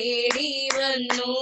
തേടി വന്നു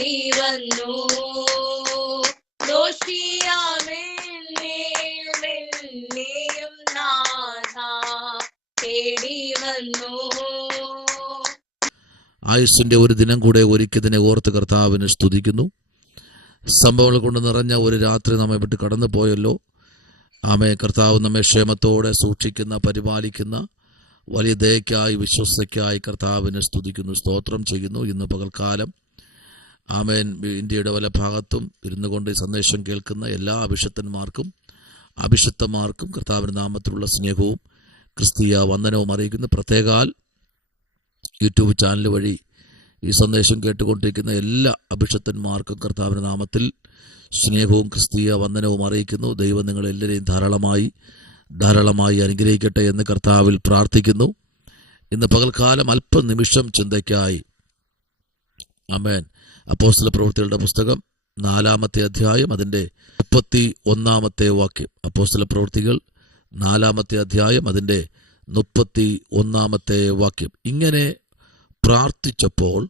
തേടി വന്നു. തേടി വന്നു. ആയുസ്സിന്റെ ഒരു ദിനം കൂടെ ഒരുക്കിയതിനെ ഓർത്ത് കർത്താവിനെ സ്തുതിക്കുന്നു. സംഭവങ്ങൾ കൊണ്ട് നിറഞ്ഞ ഒരു രാത്രി നമ്മെ വിട്ട് കടന്നു പോയല്ലോ. ആമേ കർത്താവ് നമ്മെ ക്ഷേമത്തോടെ സൂക്ഷിക്കുന്ന പരിപാലിക്കുന്ന വലിയ ദയക്കായി വിശ്വസയ്ക്കായി കർത്താവിനെ സ്തുതിക്കുന്നു സ്തോത്രം ചെയ്യുന്നു. ഇന്ന് പകൽക്കാലം ആമേൻ. ഇന്ത്യയുടെ പല ഭാഗത്തും ഇരുന്നു കൊണ്ട് ഈ സന്ദേശം കേൾക്കുന്ന എല്ലാ അഭിഷത്തന്മാർക്കും അഭിഷത്തന്മാർക്കും കർത്താവിന്റെ നാമത്തിലുള്ള സ്നേഹവും ക്രിസ്തീയ വന്ദനവും അറിയിക്കുന്നു. പ്രത്യേകാൽ യൂട്യൂബ് ചാനൽ വഴി ഈ സന്ദേശം കേട്ടുകൊണ്ടിരിക്കുന്ന എല്ലാ അഭിഷത്തന്മാർക്കും കർത്താവിന്റെ നാമത്തിൽ സ്നേഹവും ക്രിസ്തീയ വന്ദനവും അറിയിക്കുന്നു. ദൈവം നിങ്ങൾ നിങ്ങളെല്ലാവരെയും ധാരാളമായി ധാരാളമായി അനുഗ്രഹിക്കട്ടെ എന്ന് കർത്താവിൽ പ്രാർത്ഥിക്കുന്നു. ഇന്ന് പകൽക്കാലം അല്പനിമിഷം ചിന്തയ്ക്കായി. അമേൻ അപ്പോസ്തല പ്രവൃത്തികളുടെ പുസ്തകം നാലാമത്തെ അധ്യായം അതിന്റെ മുപ്പത്തി ഒന്നാമത്തെ വാക്യം. അപ്പോസ്തല പ്രവൃത്തികൾ നാലാമത്തെ അധ്യായം അതിന്റെ മുപ്പത്തി ഒന്നാമത്തെ വാക്യം. ഇങ്ങനെ പ്രാർത്ഥിച്ചപ്പോൾ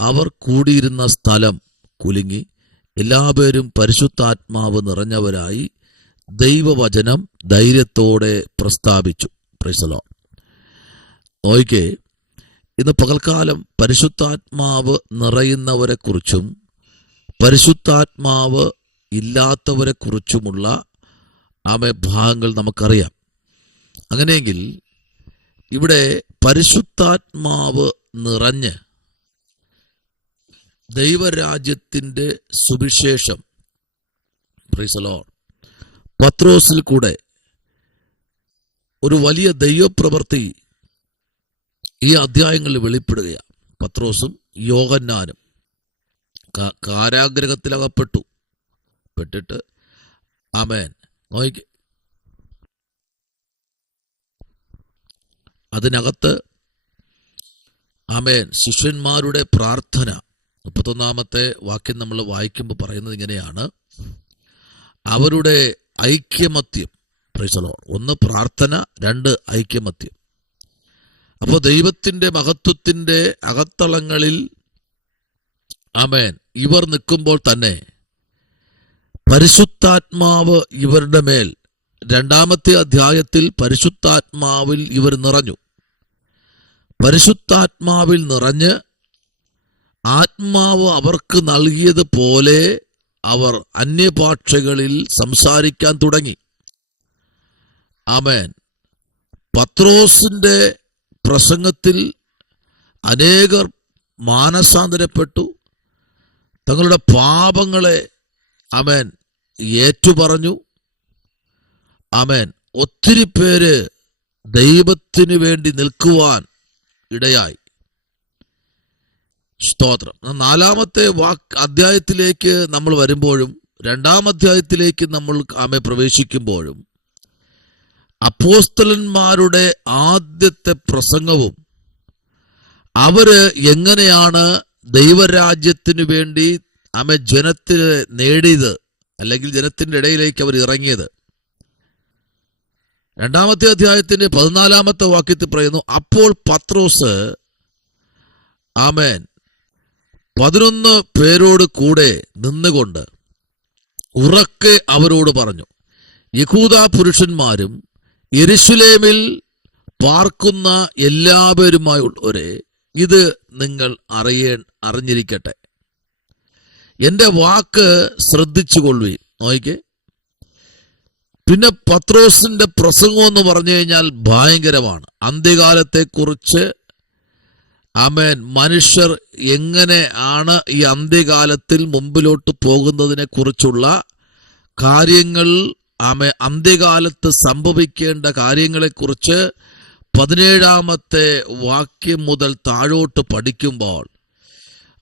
അവർ കൂടിയിരുന്ന സ്ഥലം കുലുങ്ങി എല്ലാവരും പരിശുദ്ധാത്മാവ് നിറഞ്ഞവരായി ദൈവവചനം ധൈര്യത്തോടെ പ്രസ്താവിച്ചു. പ്രൈസലോ ഓയ്ക്കെ ഇന്ന് പകൽക്കാലം പരിശുദ്ധാത്മാവ് നിറയുന്നവരെ കുറിച്ചും പരിശുദ്ധാത്മാവ് ഇല്ലാത്തവരെ കുറിച്ചുമുള്ള ആമെ ഭാഗങ്ങൾ നമുക്കറിയാം. അങ്ങനെയെങ്കിൽ ഇവിടെ പരിശുദ്ധാത്മാവ് നിറഞ്ഞ് ദൈവരാജ്യത്തിന്റെ സുവിശേഷം പ്രീസലോ പത്രോസിൽ കൂടെ ഒരു വലിയ ദൈവപ്രവൃത്തി ഈ അധ്യായങ്ങളിൽ വെളിപ്പെടുകയാണ്. പത്രോസും യോഗന്നാനും കാരാഗ്രഹത്തിലകപ്പെട്ടു. പെട്ടിട്ട് അമേൻ നോക്കി. അതിനകത്ത് അമേൻ ശിഷ്യന്മാരുടെ പ്രാർത്ഥന. മുപ്പത്തൊന്നാമത്തെ വാക്യം നമ്മൾ വായിക്കുമ്പോൾ പറയുന്നത് ഇങ്ങനെയാണ്. അവരുടെ ഐക്യമത്യം പ്രൈസലോ ഒന്ന് പ്രാർത്ഥന രണ്ട് ഐക്യമത്യം. അപ്പോൾ ദൈവത്തിന്റെ മഹത്വത്തിന്റെ അകത്തളങ്ങളിൽ അമേൻ ഇവർ നിൽക്കുമ്പോൾ തന്നെ പരിശുദ്ധാത്മാവ് ഇവരുടെ മേൽ. രണ്ടാമത്തെ അധ്യായത്തിൽ പരിശുദ്ധാത്മാവിൽ ഇവർ നിറഞ്ഞു. പരിശുദ്ധാത്മാവിൽ നിറഞ്ഞ് ആത്മാവ് അവർക്ക് നൽകിയതുപോലെ അവർ അന്യഭാഷകളിൽ സംസാരിക്കാൻ തുടങ്ങി. ആമേൻ. പത്രോസിന്റെ പ്രസംഗത്തിൽ അനേകർ മാനസാന്തരപ്പെട്ടു. തങ്ങളുടെ പാപങ്ങളെ അമേൻ ഏറ്റുപറഞ്ഞു. അമേൻ ഒത്തിരി പേര് ദൈവത്തിന് വേണ്ടി നിൽക്കുവാൻ ഇടയായി. സ്തോത്രം. നാലാമത്തെ വാക്ക് അധ്യായത്തിലേക്ക് നമ്മൾ വരുമ്പോഴും രണ്ടാം അധ്യായത്തിലേക്ക് നമ്മൾ ആമെ പ്രവേശിക്കുമ്പോഴും അപ്പോസ്തലന്മാരുടെ ആദ്യത്തെ പ്രസംഗവും അവർ എങ്ങനെയാണ് ദൈവരാജ്യത്തിന് വേണ്ടി ആമെ ജനത്തിന് നേടിയത് അല്ലെങ്കിൽ ജനത്തിന്റെ ഇടയിലേക്ക് അവർ ഇറങ്ങിയത്. രണ്ടാമത്തെ അധ്യായത്തിന്റെ പതിനാലാമത്തെ വാക്യത്തിൽ പറയുന്നു അപ്പോൾ പത്രോസ് ആമേൻ പതിനൊന്ന് പേരോട് കൂടെ നിന്നുകൊണ്ട് ഉറക്കെ അവരോട് പറഞ്ഞു യഹൂദ പുരുഷന്മാരും യെരുശലേമിൽ പാർക്കുന്ന എല്ലാവരുമായുള്ളവരെ ഇത് നിങ്ങൾ അറിയേ അറിഞ്ഞിരിക്കട്ടെ. എന്റെ വാക്ക് ശ്രദ്ധിച്ചു കൊള്ളു നോക്കിക്കേ. പിന്നെ പത്രോസിന്റെ പ്രസംഗം എന്ന് പറഞ്ഞു കഴിഞ്ഞാൽ ഭയങ്കരമാണ്. അന്ത്യകാലത്തെക്കുറിച്ച് ആമേൻ. മനുഷ്യർ എങ്ങനെയാണ് ഈ അന്ത്യകാലത്തിൽ മുമ്പിലോട്ട് പോകുന്നതിനെ കുറിച്ചുള്ള കാര്യങ്ങൾ ആമേ അന്ത്യകാലത്ത് സംഭവിക്കേണ്ട കാര്യങ്ങളെക്കുറിച്ച് പതിനേഴാമത്തെ വാക്യം മുതൽ താഴോട്ട് പഠിക്കുമ്പോൾ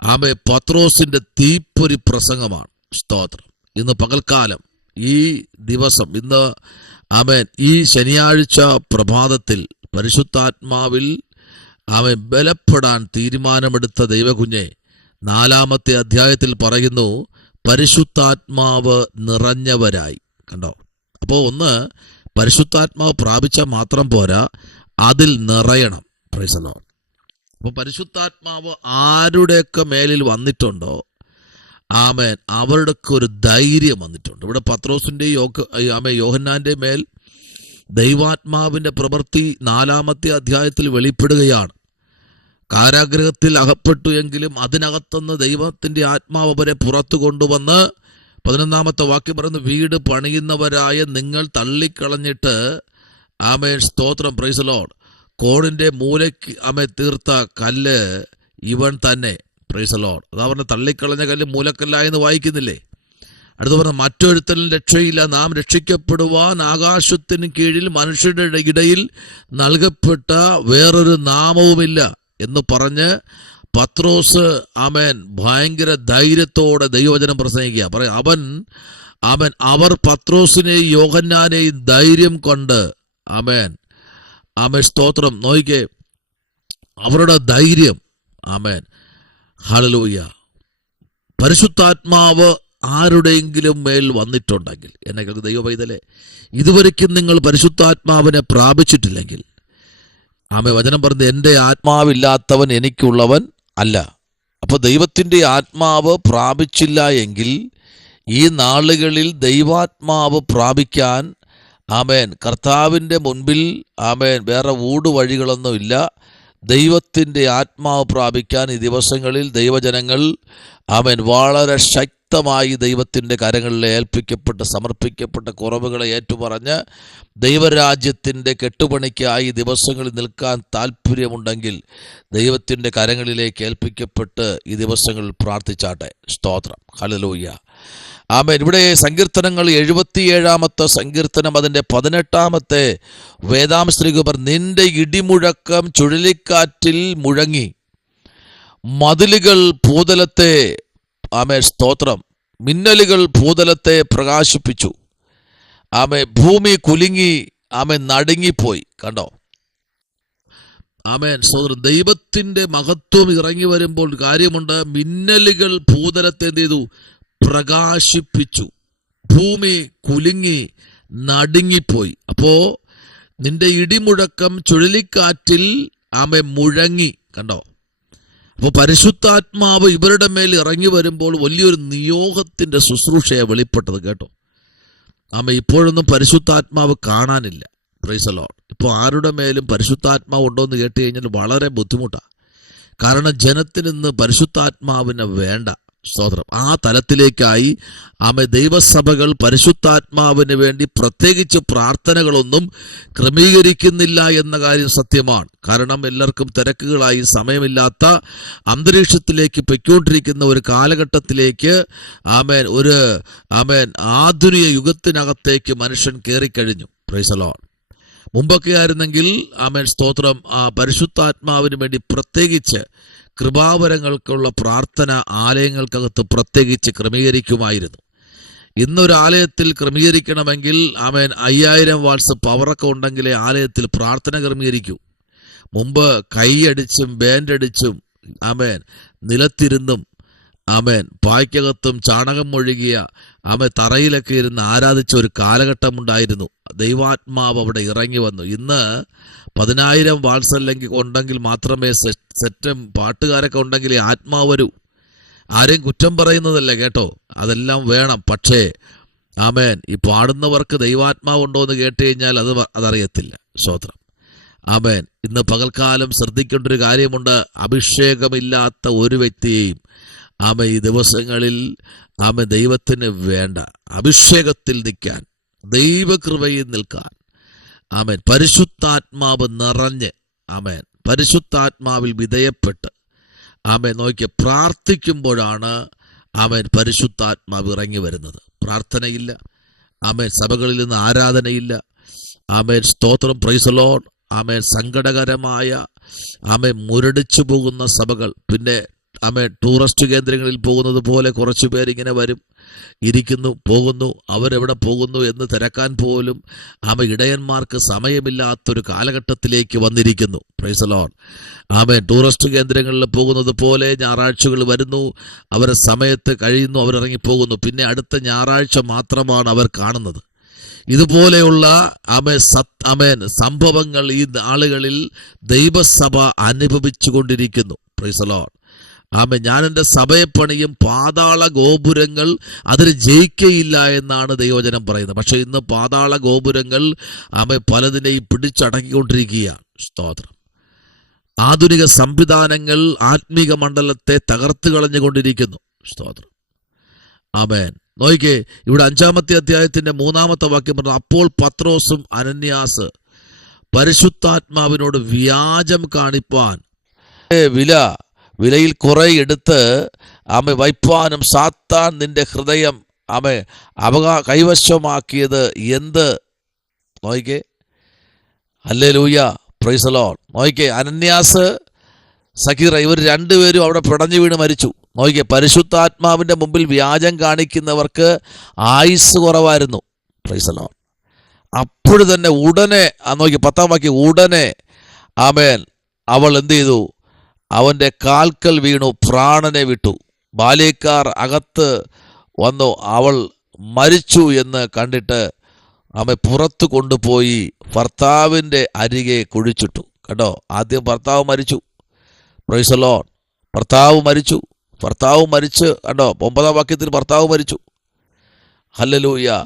ആമേ പത്രോസിന്റെ തീപ്പൊരി പ്രസംഗമാണ്. സ്തോത്രം. ഇന്ന് പകൽക്കാലം ഈ ദിവസം ഇന്ന് ആമേൻ ഈ ശനിയാഴ്ച പ്രഭാതത്തിൽ പരിശുദ്ധാത്മാവിൽ അവൻ ബലപ്പെടാൻ തീരുമാനമെടുത്ത ദൈവകുഞ്ഞെ നാലാമത്തെ അധ്യായത്തിൽ പറയുന്നു പരിശുദ്ധാത്മാവ് നിറഞ്ഞവരായി. കണ്ടോ? അപ്പോൾ ഒന്ന് പരിശുദ്ധാത്മാവ് പ്രാപിച്ചാൽ മാത്രം പോരാ അതിൽ നിറയണം. പ്രൈസലോ അപ്പോൾ പരിശുദ്ധാത്മാവ് ആരുടെയൊക്കെ മേലിൽ വന്നിട്ടുണ്ടോ? ആമേൻ. അവരുടെയൊക്കെ ഒരു ധൈര്യം വന്നിട്ടുണ്ട്. ഇവിടെ പത്രോസിന്റെ യോഗ ആമേ യോഹന്നാന്റെ മേൽ ദൈവാത്മാവിന്റെ പ്രവൃത്തി നാലാമത്തെ അധ്യായത്തിൽ വെളിപ്പെടുകയാണ്. കാരാഗ്രഹത്തിൽ അകപ്പെട്ടു എങ്കിലും അതിനകത്തുനിന്ന് ദൈവത്തിന്റെ ആത്മാവ് അവരെ പുറത്തു കൊണ്ടുവന്ന് പതിനൊന്നാമത്തെ വാക്യം പറയുന്നു വീട് പണിയുന്നവരായ നിങ്ങൾ തള്ളിക്കളഞ്ഞിട്ട് ആമേ സ്തോത്രം. പ്രൈസലോഡ് കോണിന്റെ മൂലയ്ക്ക് ആമേ തീർത്ത കല്ല് ഇവൻ തന്നെ. പ്രൈസലോഡ് അതാ പറഞ്ഞ തള്ളിക്കളഞ്ഞ കല്ല് മൂലക്കല്ല എന്ന് വായിക്കുന്നില്ലേ? അടുത്ത പറഞ്ഞ മറ്റൊരുത്തലും രക്ഷയില്ല. നാം രക്ഷിക്കപ്പെടുവാൻ ആകാശത്തിന് കീഴിൽ മനുഷ്യരുടെ ഇടയിൽ നൽകപ്പെട്ട വേറൊരു നാമവുമില്ല എന്ന് പറഞ്ഞ് പത്രോസ് ആമേൻ. ഭയങ്കര ധൈര്യത്തോടെ ദൈവവചനം പ്രസംഗിക്കുക. പറയാം അവൻ അവൻ അവർ പത്രോസിനെയും യോഹന്നാനെയും ധൈര്യം കൊണ്ട്. ആമേൻ. ആമേൻ സ്തോത്രം. നോയിക്കേ അവരുടെ ധൈര്യം. ആമേൻ. ഹലലൂയ പരിശുദ്ധാത്മാവ് ആരുടെയെങ്കിലും മേൽ വന്നിട്ടുണ്ടെങ്കിൽ എന്നെ കേൾക്ക് ദൈവ പൈതലെ ഇതുവരയ്ക്കും നിങ്ങൾ പരിശുദ്ധാത്മാവിനെ പ്രാപിച്ചിട്ടില്ലെങ്കിൽ ആമേ വചനം പറഞ്ഞത് എന്റെ ആത്മാവില്ലാത്തവൻ എനിക്കുള്ളവൻ അല്ല. അപ്പോൾ ദൈവത്തിന്റെ ആത്മാവ് പ്രാപിച്ചില്ല എങ്കിൽ ഈ നാളുകളിൽ ദൈവാത്മാവ് പ്രാപിക്കാൻ ആമേൻ. കർത്താവിന്റെ മുൻപിൽ ആമേൻ. വേറെ ഊട് വഴികളൊന്നുമില്ല ദൈവത്തിന്റെ ആത്മാവ് പ്രാപിക്കാൻ ഈ ദിവസങ്ങളിൽ ദൈവജനങ്ങൾ ആമേൻ വളരെ ശക്തമായി ദൈവത്തിന്റെ കരങ്ങളിൽ ഏൽപ്പിക്കപ്പെട്ട് സമർപ്പിക്കപ്പെട്ട കുറവുകളെ ഏറ്റുപറഞ്ഞ് ദൈവരാജ്യത്തിന്റെ കെട്ടുപണിക്കായി ദിവസങ്ങളിൽ നിൽക്കാൻ താല്പര്യമുണ്ടെങ്കിൽ ദൈവത്തിന്റെ കരങ്ങളിലേക്ക് ഏൽപ്പിക്കപ്പെട്ട് ഈ ദിവസങ്ങളിൽ പ്രാർത്ഥിച്ചാട്ടെ. സ്തോത്രം. ഹലലൂയ്യ ആമേൻ. ഇവിടെ സങ്കീർത്തനങ്ങൾ എഴുപത്തിയേഴാമത്തെ സങ്കീർത്തനം അതിന്റെ പതിനെട്ടാമത്തെ വേദാംശ്രീകുപർ നിന്റെ ഇടിമുഴക്കം ചുഴലിക്കാറ്റിൽ മുഴങ്ങി മതിലുകൾ ഭൂതലത്തെ ആമേ സ്തോത്രം. മിന്നലുകൾ ഭൂതലത്തെ പ്രകാശിപ്പിച്ചു. ആമേ ഭൂമി കുലുങ്ങി ആമേ നടുങ്ങിപ്പോയി. കണ്ടോ? ആമേൻ. സോദരൻ ദൈവത്തിന്റെ മഹത്വം ഇറങ്ങി വരുമ്പോൾ കാര്യമുണ്ട്. മിന്നലുകൾ ഭൂതലത്തെ എന്ത് ചെയ്തു? പ്രകാശിപ്പിച്ചു. ഭൂമി കുലുങ്ങി നടുങ്ങിപ്പോയി. അപ്പോ നിന്റെ ഇടിമുഴക്കം ചുഴലിക്കാറ്റിൽ ആമെ മുഴങ്ങി. കണ്ടോ? അപ്പൊ പരിശുദ്ധാത്മാവ് ഇവരുടെ മേൽ ഇറങ്ങി വരുമ്പോൾ വലിയൊരു നിയോഗത്തിന്റെ ശുശ്രൂഷയെ വെളിപ്പെട്ടത് കേട്ടോ. ആമ ഇപ്പോഴൊന്നും പരിശുദ്ധാത്മാവ് കാണാനില്ല. പ്രൈസലോ ഇപ്പോൾ ആരുടെ മേലും പരിശുദ്ധാത്മാവ് ഉണ്ടോ എന്ന് കേട്ട് കഴിഞ്ഞാൽ വളരെ ബുദ്ധിമുട്ടാണ് കാരണം ജനത്തിൽ നിന്ന് പരിശുദ്ധാത്മാവിനെ വേണ്ട. സ്തോത്രം. ആ തലത്തിലേക്കായി ആമെ ദൈവസഭകൾ പരിശുദ്ധാത്മാവിന് വേണ്ടി പ്രത്യേകിച്ച് പ്രാർത്ഥനകളൊന്നും ക്രമീകരിക്കുന്നില്ല എന്ന കാര്യം സത്യമാണ്. കാരണം എല്ലാവർക്കും തിരക്കുകളായി സമയമില്ലാത്ത അന്തരീക്ഷത്തിലേക്ക് പൊയ്ക്കൊണ്ടിരിക്കുന്ന ഒരു കാലഘട്ടത്തിലേക്ക് ആമേൻ ഒരു ആമേൻ ആധുനിക യുഗത്തിനകത്തേക്ക് മനുഷ്യൻ കയറിക്കഴിഞ്ഞു. പ്രൈസലോൺ മുമ്പൊക്കെ ആയിരുന്നെങ്കിൽ ആമേൻ സ്തോത്രം ആ പരിശുദ്ധാത്മാവിന് വേണ്ടി പ്രത്യേകിച്ച് കൃപാവരങ്ങൾക്കുള്ള പ്രാർത്ഥന ആലയങ്ങൾക്കകത്ത് പ്രത്യേകിച്ച് ക്രമീകരിക്കുമായിരുന്നു. ഇന്നൊരു ആലയത്തിൽ ക്രമീകരിക്കണമെങ്കിൽ അവൻ അയ്യായിരം വാട്സ് പവറൊക്കെ ഉണ്ടെങ്കിലേ ആലയത്തിൽ പ്രാർത്ഥന ക്രമീകരിക്കൂ. മുമ്പ് കൈയടിച്ചും ബാൻഡടിച്ചും ആമേൻ നിലത്തിരുന്നും ആമേൻ പായ്ക്കകത്തും ചാണകം ഒഴുകിയ ആമേ തറയിലൊക്കെ ഇരുന്ന് ആരാധിച്ച ഒരു കാലഘട്ടമുണ്ടായിരുന്നു. ദൈവാത്മാവ് അവിടെ ഇറങ്ങി വന്നു. ഇന്ന് പതിനായിരം അല്ലെങ്കിൽ ഉണ്ടെങ്കിൽ മാത്രമേ സെറ്റം പാട്ടുകാരൊക്കെ ഉണ്ടെങ്കിൽ ആത്മാവ് വരൂ. ആരെയും കുറ്റം പറയുന്നതല്ല കേട്ടോ. അതെല്ലാം വേണം. പക്ഷേ ആമേൻ. ഈ പാടുന്നവർക്ക് ദൈവാത്മാവ് ഉണ്ടോ എന്ന് കേട്ട് കഴിഞ്ഞാൽ അത് അതറിയത്തില്ല. സ്തോത്രം. ആമേൻ. ഇന്ന് പകൽക്കാലം ശ്രദ്ധിക്കേണ്ട ഒരു കാര്യമുണ്ട്. അഭിഷേകമില്ലാത്ത ഒരു വ്യക്തിയെയും ആമ ഈ ദിവസങ്ങളിൽ ആമ ദൈവത്തിന് വേണ്ട. അഭിഷേകത്തിൽ നിൽക്കാൻ ദൈവകൃപയിൽ നിൽക്കാൻ. ആമേൻ. പരിശുദ്ധാത്മാവ് നിറഞ്ഞ് ആമേൻ. പരിശുദ്ധാത്മാവിൽ വിധേയപ്പെട്ട് ആമേൻ. നോക്കി പ്രാർത്ഥിക്കുമ്പോഴാണ് ആമേൻ പരിശുദ്ധാത്മാവ് ഇറങ്ങി വരുന്നത്. പ്രാർത്ഥനയില്ല ആമേൻ. സഭകളിൽ നിന്ന് ആരാധനയില്ല ആമേൻ. സ്തോത്രം പ്രൈസലോൺ ആമേൻ സങ്കടകരമായ ആമേൻ മുരടിച്ചു പോകുന്ന സഭകൾ. പിന്നെ ആമേൻ ടൂറിസ്റ്റ് കേന്ദ്രങ്ങളിൽ പോകുന്നത് പോലെ കുറച്ചു പേരിങ്ങനെ വരും. ഇരിക്കുന്നു പോകുന്നു അവരെവിടെ പോകുന്നു എന്ന് തിരക്കാൻ പോലും ആമ ഇടയന്മാർക്ക് സമയമില്ലാത്തൊരു കാലഘട്ടത്തിലേക്ക് വന്നിരിക്കുന്നു. പ്രൈസലോൺ ആമ ടൂറിസ്റ്റ് കേന്ദ്രങ്ങളിൽ പോകുന്നത് പോലെ ഞായറാഴ്ചകൾ വരുന്നു അവരെ സമയത്ത് കഴിയുന്നു അവരിറങ്ങിപ്പോകുന്നു. പിന്നെ അടുത്ത ഞായറാഴ്ച മാത്രമാണ് അവർ കാണുന്നത്. ഇതുപോലെയുള്ള അമേ സത് അമേൻ സംഭവങ്ങൾ ഈ നാളുകളിൽ ദൈവസഭ അനുഭവിച്ചു കൊണ്ടിരിക്കുന്നു പ്രൈസലോൺ ആമേ ഞാൻ എന്റെ സഭയെ പണിയും പാതാള ഗോപുരങ്ങൾ അതിന് ജയിക്കയില്ല എന്നാണ് ദൈവജനം പറയുന്നത്. പക്ഷെ ഇന്ന് പാതാള ഗോപുരങ്ങൾ ആമ പലതിനെയും പിടിച്ചടക്കിക്കൊണ്ടിരിക്കുകയാണ്. സ്തോത്രം. ആധുനിക സംവിധാനങ്ങൾ ആത്മീക മണ്ഡലത്തെ തകർത്ത് കളഞ്ഞുകൊണ്ടിരിക്കുന്നു. സ്തോത്രം. ആമേൻ. നോയിക്കേ ഇവിടെ അഞ്ചാമത്തെ അധ്യായത്തിന്റെ മൂന്നാമത്തെ വാക്യം പറഞ്ഞു അപ്പോൾ പത്രോസും അനന്യാസ് പരിശുദ്ധാത്മാവിനോട് വ്യാജം കാണിപ്പാൻ. വില. വിലയിൽ കുറെ എടുത്ത് ആമ വയ്പാനും സാത്താൻ നിന്റെ ഹൃദയം ആമ അവകാ കൈവശമാക്കിയത് എന്ത്? നോയിക്കേ. അല്ലേ ലൂയ പ്രൈസലോൺ നോയിക്കേ അനന്യാസ് സഖീറ ഇവർ രണ്ടുപേരും അവിടെ പിടഞ്ഞു വീണ് മരിച്ചു. നോക്കിയേ പരിശുദ്ധാത്മാവിന്റെ മുമ്പിൽ വ്യാജം കാണിക്കുന്നവർക്ക് ആയുസ് കുറവായിരുന്നു. പ്രൈസലോൺ അപ്പോഴും തന്നെ ഉടനെ ആ നോക്കി പത്താം വാക്യം ഉടനെ ആമേൻ അവൾ എന്ത് ചെയ്തു? അവന്റെ കാൽക്കൽ വീണു പ്രാണനെ വിട്ടു. ബാല്യക്കാർ അകത്ത് വന്നു അവൾ മരിച്ചു എന്ന് കണ്ടിട്ട് അവൻ പുറത്തു കൊണ്ടുപോയി ഭർത്താവിന്റെ അരികെ കുഴിച്ചിട്ടു. കേട്ടോ ആദ്യം ഭർത്താവ് മരിച്ചു. പ്രൈസലോൺ ഭർത്താവ് മരിച്ചു. ഭർത്താവ് മരിച്ച് കണ്ടോ? ഒമ്പതാം വാക്യത്തിൽ ഭർത്താവ് മരിച്ചു. ഹല്ലലൂയ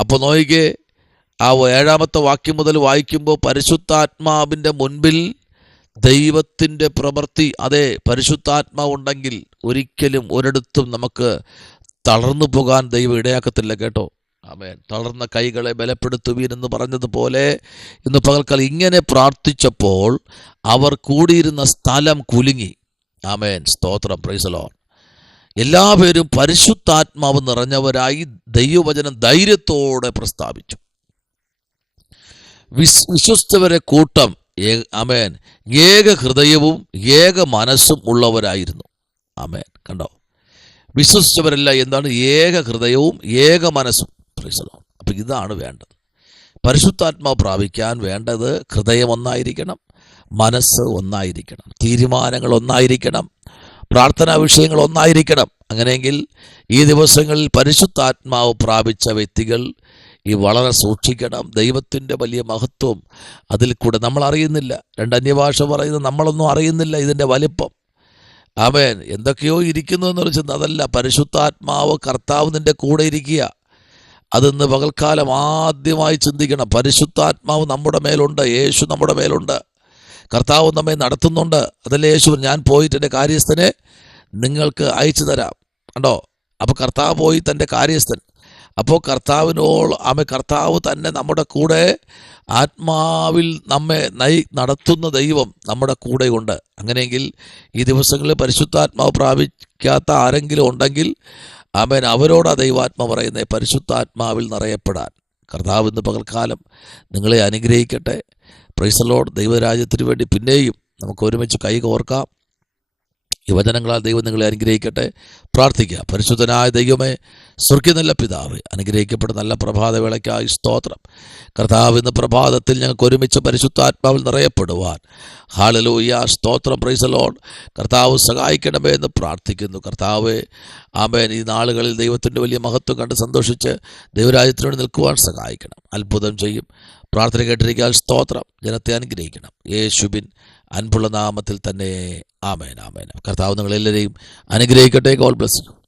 അപ്പോൾ നോയിക്കേ ആ ഏഴാമത്തെ വാക്യം മുതൽ വായിക്കുമ്പോൾ പരിശുദ്ധാത്മാവിന്റെ മുൻപിൽ ദൈവത്തിന്റെ പ്രവൃത്തി അതെ പരിശുദ്ധാത്മാവ് ഉണ്ടെങ്കിൽ ഒരിക്കലും ഒരിടത്തും നമുക്ക് തളർന്നു പോകാൻ ദൈവം ഇടയാക്കത്തില്ല കേട്ടോ. ആമേൻ. തളർന്ന കൈകളെ ബലപ്പെടുത്തുവീനെന്ന് പറഞ്ഞതുപോലെ ഇന്ന് പകൽക്കാൽ ഇങ്ങനെ പ്രാർത്ഥിച്ചപ്പോൾ അവർ കൂടിയിരുന്ന സ്ഥലം കുലുങ്ങി. ആമേൻ. സ്തോത്രം. പ്രൈസലോൺ എല്ലാവരും പരിശുദ്ധാത്മാവ് നിറഞ്ഞവരായി ദൈവവചനം ധൈര്യത്തോടെ പ്രസ്താവിച്ചു. വിസ് വിശ്വസ്തവരെ കൂട്ടം ആമേൻ. ഏക ഹൃദയവും ഏക മനസ്സും ഉള്ളവരായിരുന്നു. അമേൻ കണ്ടോ? വിശ്വസിച്ചവരല്ല എന്താണ്? ഏക ഹൃദയവും ഏക മനസ്സും അപ്പം ഇതാണ് വേണ്ടത്. പരിശുദ്ധാത്മാവ് പ്രാപിക്കാൻ വേണ്ടത് ഹൃദയം ഒന്നായിരിക്കണം മനസ്സ് ഒന്നായിരിക്കണം തീരുമാനങ്ങൾ ഒന്നായിരിക്കണം പ്രാർത്ഥനാ വിഷയങ്ങൾ ഒന്നായിരിക്കണം. അങ്ങനെയെങ്കിൽ ഈ ദിവസങ്ങളിൽ പരിശുദ്ധാത്മാവ് പ്രാപിച്ച വ്യക്തികൾ ഈ വളരെ സൂക്ഷിക്കണം. ദൈവത്തിന്റെ വലിയ മഹത്വം അതിൽ കൂടെ നമ്മൾ അറിയുന്നില്ല. രണ്ട് അന്യഭാഷ പറയുന്നത് നമ്മളൊന്നും അറിയുന്നില്ല ഇതിന്റെ വലിപ്പം. ആമേൻ. എന്തൊക്കെയോ ഇരിക്കുന്നു എന്ന് വെച്ചാൽ അതല്ല. പരിശുദ്ധാത്മാവ് കർത്താവ് നിന്റെ കൂടെ ഇരിക്കുക. അതിന്ന് പകൽക്കാലം ആദ്യമായി ചിന്തിക്കണം. പരിശുദ്ധാത്മാവ് നമ്മുടെ മേലുണ്ട്. യേശു നമ്മുടെ മേലുണ്ട്. കർത്താവ് നമ്മെ നടത്തുന്നുണ്ട്. അതല്ലേ യേശു? ഞാൻ പോയിട്ട് എന്റെ കാര്യസ്ഥനെ നിങ്ങൾക്ക് അയച്ചു തരാം. കണ്ടോ? അപ്പോൾ കർത്താവ് പോയി തന്റെ കാര്യസ്ഥൻ. അപ്പോൾ കർത്താവിനോൾ ആമ കർത്താവ് തന്നെ നമ്മുടെ കൂടെ ആത്മാവിൽ നമ്മെ നയി നടത്തുന്ന ദൈവം നമ്മുടെ കൂടെയുണ്ട്. അങ്ങനെയെങ്കിൽ ഈ ദിവസങ്ങളിൽ പരിശുദ്ധാത്മാവ് പ്രാപിക്കാത്ത ആരെങ്കിലും ഉണ്ടെങ്കിൽ ആമേൻ അവരോടാ ദൈവാത്മ പറയുന്നത് പരിശുദ്ധാത്മാവിൽ നിറയപ്പെടാൻ. കർത്താവ് ഇന്ന് പകൽക്കാലം നിങ്ങളെ അനുഗ്രഹിക്കട്ടെ. പ്രൈസലോട് ദൈവരാജ്യത്തിന് വേണ്ടി പിന്നെയും നമുക്ക് ഒരുമിച്ച് കൈ കോർക്കാം. യുവജനങ്ങളാൽ ദൈവം നിങ്ങളെ അനുഗ്രഹിക്കട്ടെ. പ്രാർത്ഥിക്കുക പരിശുദ്ധനായ ദൈവമേ സ്വർഗനല്ല പിതാവ് അനുഗ്രഹിക്കപ്പെട്ട നല്ല പ്രഭാതവേളയ്ക്കായി സ്തോത്രം. കർത്താവ് ഇന്ന് പ്രഭാതത്തിൽ ഞങ്ങൾക്ക് ഒരുമിച്ച് പരിശുദ്ധാത്മാവിൽ നിറയപ്പെടുവാൻ. ഹാളലൂയ സ്തോത്രം. പ്രൈസലോൺ കർത്താവ് സഹായിക്കണമേ എന്ന് പ്രാർത്ഥിക്കുന്നു. കർത്താവ് ആമേൻ. ഈ നാളുകളിൽ ദൈവത്തിന്റെ വലിയ മഹത്വം കണ്ട് സന്തോഷിച്ച് ദൈവരാജ്യത്തിനോട് നിൽക്കുവാൻ സഹായിക്കണം. അത്ഭുതം ചെയ്യും. പ്രാർത്ഥന കേട്ടിരിക്കാൻ സ്തോത്രം. ജനത്തെ അനുഗ്രഹിക്കണം. യേശുബിൻ അൻപുള്ള നാമത്തിൽ തന്നെ ആമേൻ ആമേൻ. കർത്താവ് നിങ്ങളെല്ലാവരെയും അനുഗ്രഹിക്കട്ടെ. Goal bless